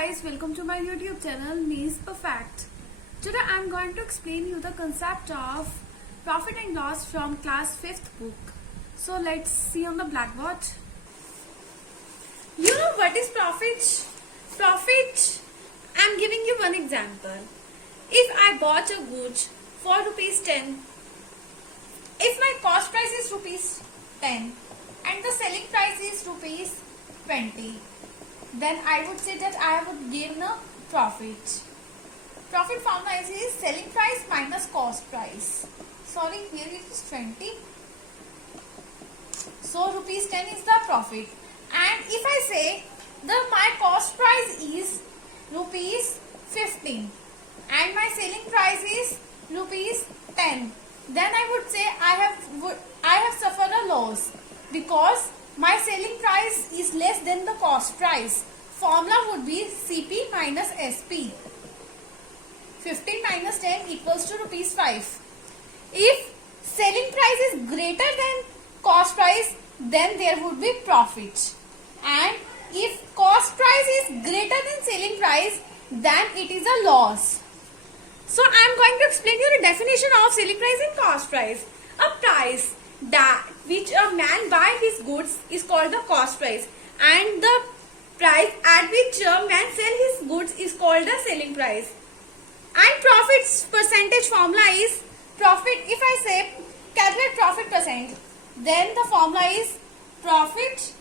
guys, welcome to my YouTube channel Me's Perfect. Today I am going to explain you the concept of profit and loss from class 5th book. So let's see on the blackboard. You know what is profit? Profit, I am giving you one example. If I bought a goods for rupees 10, if my cost price is rupees 10 and the selling price is rupees 20, then I would say that I would gain a profit. Profit formula is selling price minus cost price. Sorry, here it is 20. So rupees 10 is the profit. And if I say my cost price is rupees 15 and my selling price is rupees 10, then I would say I have suffered a loss because my selling price is less than the cost price. Formula would be CP minus SP. 15 minus 10 equals to rupees 5. If selling price is greater than cost price, then there would be profit. And if cost price is greater than selling price, then it is a loss. So I am going to explain you the definition of selling price and cost price. A price that which a man buy his goods is called the cost price, and the price at which a man sell his goods is called the selling price. And profits percentage formula is profit. If I say calculate profit percent, then the formula is profit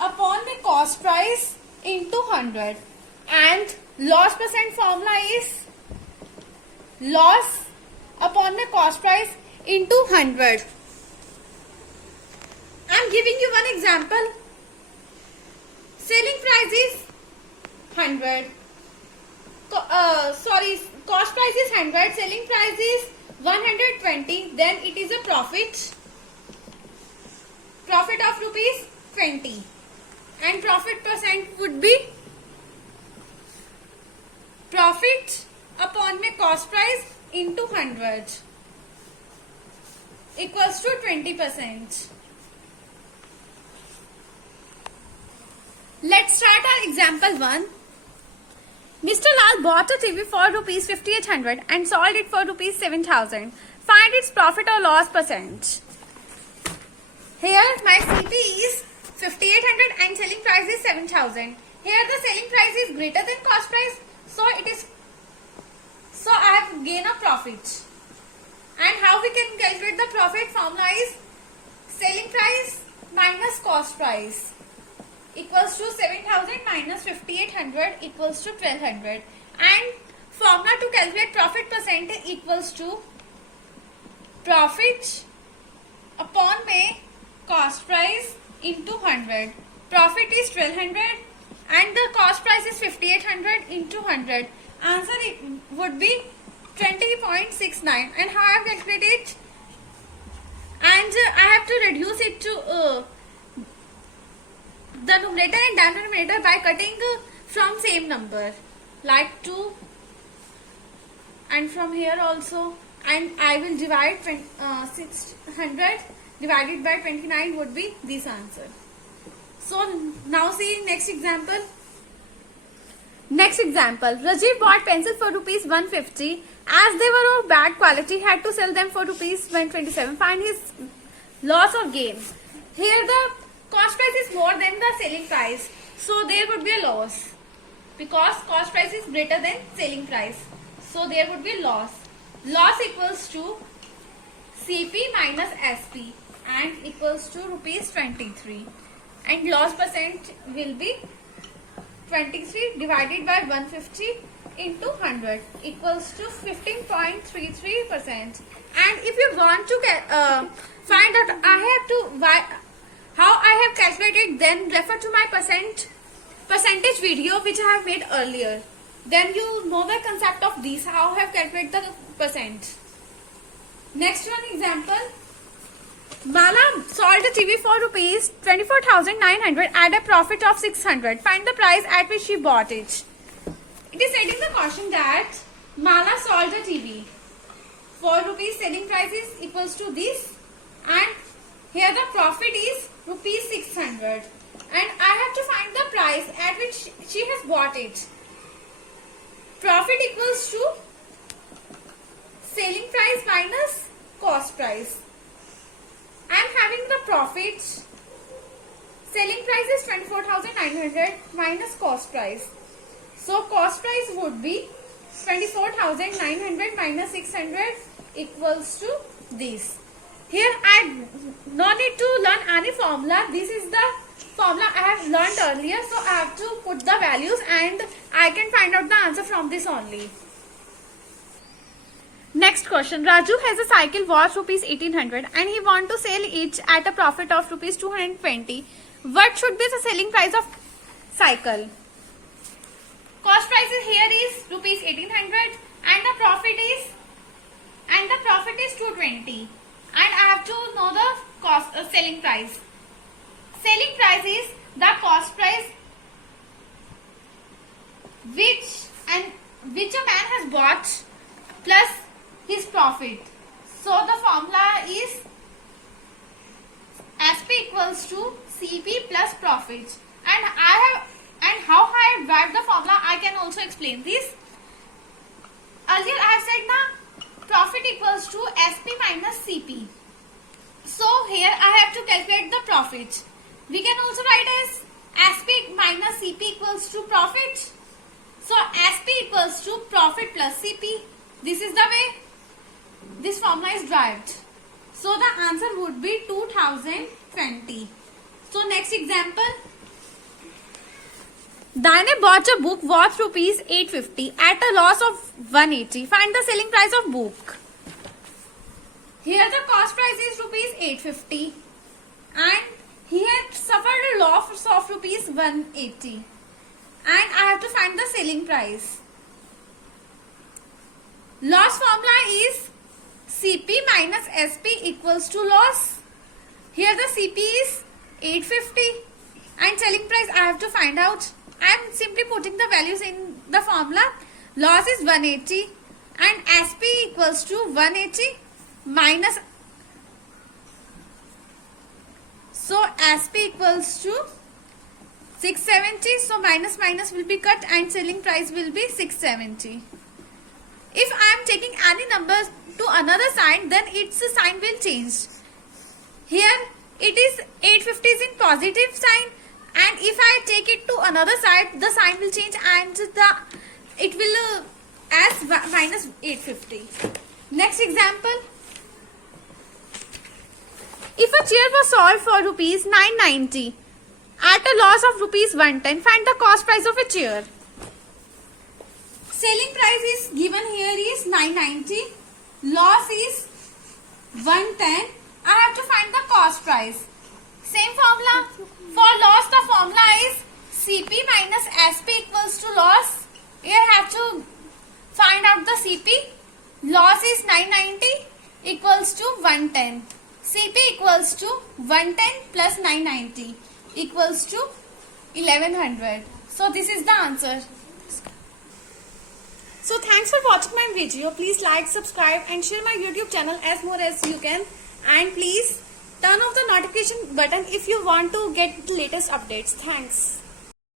upon the cost price into 100, and loss percent formula is loss upon the cost price into 100. I am giving you one example. Selling price is 100. Cost price is 100. Selling price is 120. Then it is a profit. Profit of rupees 20. And profit percent would be profit upon my cost price into 100 equals to 20%. Let's start our example 1. Mr. Lal bought a TV for rupees 5800 and sold it for rupees 7000. Find its profit or loss percent. Here my CP is 5800 and selling price is 7000. Here the selling price is greater than cost price, so I have gained a profit. And how we can calculate the profit formula is selling price minus cost price equals to 7000 minus 5800 equals to 1200, and formula to calculate profit percent equals to profit upon my cost price into 100. Profit is 1200 and the cost price is 5800 into 100. Answer it would be 20.69. And how I have calculated it? And I have to reduce it to the numerator and denominator by cutting from same number, like 2, and from here also, and I will divide 600 divided by 29 would be this answer. So now see next example. Next example, Rajiv bought pencil for rupees 150. As they were of bad quality, had to sell them for rupees 127. Find his loss or gain. Here the cost price is more than the selling price, so there would be a loss because cost price is greater than selling price, so there would be loss. Loss equals to CP minus SP and equals to rupees 23, and loss percent will be 23 divided by 150 into 100 equals to 15.33%. And if you want to find out how I have calculated, then refer to my percentage video which I have made earlier. Then you know the concept of these, how I have calculated the percent. Next one example. Bala sold a TV for rupees 24,900 at a profit of 600. Find the price at which she bought it. It is said in the question that Mala sold a TV for rupees, selling price is equals to this, and here the profit is rupees 600, and I have to find the price at which she has bought it. profit equals to selling price minus cost price. I am having the profit. Selling price is 24,900 minus cost price. So cost price would be 24,900 minus 600 equals to this. Here I no need to learn any formula. This is the formula I have learned earlier. So I have to put the values and I can find out the answer from this only. Next question. Raju has a cycle worth rupees 1800 and he want to sell each at a profit of rupees 220. What should be the selling price of cycle? Cost price here is rupees 1800 and the profit is 220. And I have to know the cost selling price. Selling price is the cost price which a man has bought plus his profit. So the formula is SP equals to CP plus profit. And how I have derived the formula, I can also explain this. Earlier I have said na profit equals to SP minus CP. So here I have to calculate the profit. We can also write as SP minus CP equals to profit. So SP equals to profit plus CP. This is the way this formula is derived. So the answer would be 2020. So next example. Dane bought a book worth rupees 850 at a loss of 180. Find the selling price of book. Here the cost price is rupees 850 and he had suffered a loss of rupees 180. And I have to find the selling price. Loss formula is CP minus SP equals to loss. Here the CP is 850 and selling price I have to find out. I am simply putting the values in the formula. Loss is 180 and SP equals to 180 minus. So SP equals to 670. So minus will be cut and selling price will be 670. If I am taking any numbers to another side, then its sign will change. Here it is 850 is in positive sign. And if I take it to another side, the sign will change and it will as minus 850. Next example. If a chair was sold for rupees 990 at a loss of rupees 110, find the cost price of a chair. Selling price is given here is 990. Loss is 110. I have to find the cost price. Same formula. For loss, the formula is CP minus SP equals to loss. Here I have to find out the CP. Loss is 990 equals to 110. CP equals to 110 plus 990 equals to 1100. So this is the answer. So thanks for watching my video. Please like, subscribe and share my YouTube channel as more as you can. And please turn off the notification button if you want to get the latest updates. Thanks.